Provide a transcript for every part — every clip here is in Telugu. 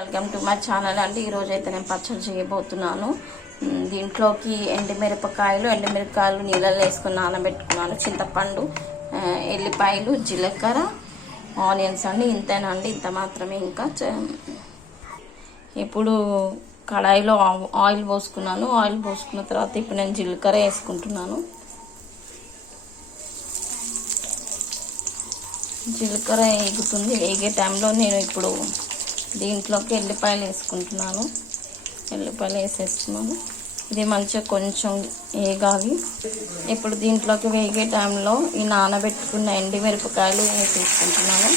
వెల్కమ్ టు మై ఛానల్ అండి. ఈరోజు అయితే నేను పచ్చడి చేయబోతున్నాను. దీంట్లోకి ఎండుమిరపకాయలు నీళ్ళలో వేసుకొని నానబెట్టుకున్నాను, చింతపండు, ఎల్లిపాయలు, జీలకర్ర, ఆనియన్స్ అండి. ఇంతేనండి, ఇంత మాత్రమే. ఇంకా ఇప్పుడు కడాయిలో ఆయిల్ పోసుకున్నాను. ఆయిల్ పోసుకున్న తర్వాత ఇప్పుడు నేను జీలకర్ర వేసుకుంటున్నాను. జీలకర్ర వేగుతుంది. వేగే టైంలో నేను ఇప్పుడు దీంట్లోకి ఎల్లిపాయలు వేసుకుంటున్నాను. ఎల్లిపాయలు వేసేస్తున్నాను. ఇది మంచిగా కొంచెం వేగాలి. ఇప్పుడు దీంట్లోకి వేగే టైంలో ఈ నానబెట్టుకున్న ఎండుమిరపకాయలు వేసేసుకుంటున్నాను.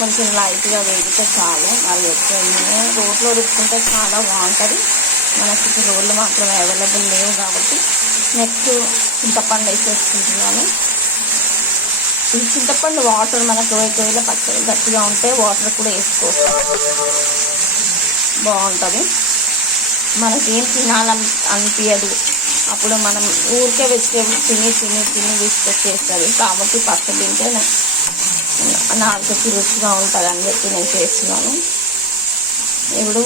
కొంచెం లైట్గా వేగితే చాలు. అది ఎక్కువ రోట్లో రుక్కుంటే చాలా బాగుంటుంది. మనకి రోళ్ళు మాత్రం అవైలబుల్ లేవు కాబట్టి నెక్స్ట్ చింతపండు వేసేసుకుంటున్నాను. ఈ చింతపండు వాటర్ మనకు ఒకవేళ పచ్చడి గట్టిగా ఉంటే వాటర్ కూడా వేసుకోవచ్చు, బాగుంటుంది. మనకేం అనిపించదు. అప్పుడు మనం ఊరికే వెజిటేబుల్స్ తిని తీసుకొచ్చేస్తుంది. కాబట్టి పచ్చడి తింటే నాలుగుకి రుచిగా ఉంటుంది అని చెప్పి నేను చేస్తున్నాను. ఇప్పుడు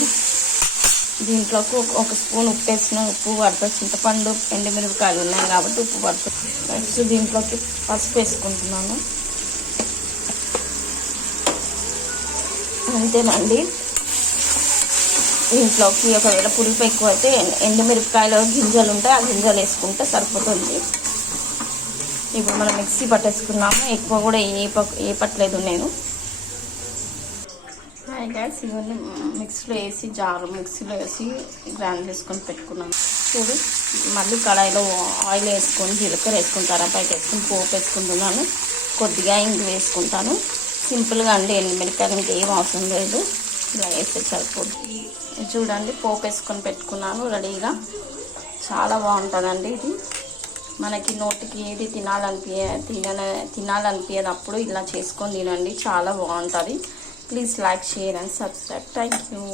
దీంట్లోకి ఒక స్పూన్ ఉప్పు వేసిన, ఉప్పు పడుతుంది. చింతపండు ఎండుమిరపకాయలు ఉన్నాయి కాబట్టి ఉప్పు పడుతుంది. నెక్స్ట్ దీంట్లోకి పసుపు వేసుకుంటున్నాను. అంతేనండి. దీంట్లోకి ఒకవేళ పులుపు ఎక్కువ అయితే ఎండుమిరపకాయలు గింజలు ఉంటాయి, ఆ గింజలు వేసుకుంటే సరిపోతుంది. ఇప్పుడు మనం మిక్సీ పట్టేసుకున్నాము. ఎక్కువ కూడా ఏపట్లేదు నేను. గ్యాస్ ఇవన్నీ మిక్సీలో వేసి గ్రైండ్ చేసుకొని పెట్టుకున్నాను. చూడు, మళ్ళీ కడాయిలో ఆయిల్ వేసుకొని జీలకర్ర వేసుకుని కరివేపాకు వేసుకొని పోపు వేసుకుంటున్నాను. కొద్దిగా ఇంగు వేసుకుంటాను. సింపుల్గా అండి, ఎండుమిరపకాయలు ఇంకేం అవసరం లేదు. ఇలా వేస్తే సరిపోతుంది. చూడండి, పోపు వేసుకొని పెట్టుకున్నాను రెడీగా. చాలా బాగుంటుందండి ఇది. మనకి నోటికి ఏది తినాలనిపించదు ఇలా చేసుకొని తినండి, చాలా బాగుంటుంది. Please like, share and subscribe. Thank you.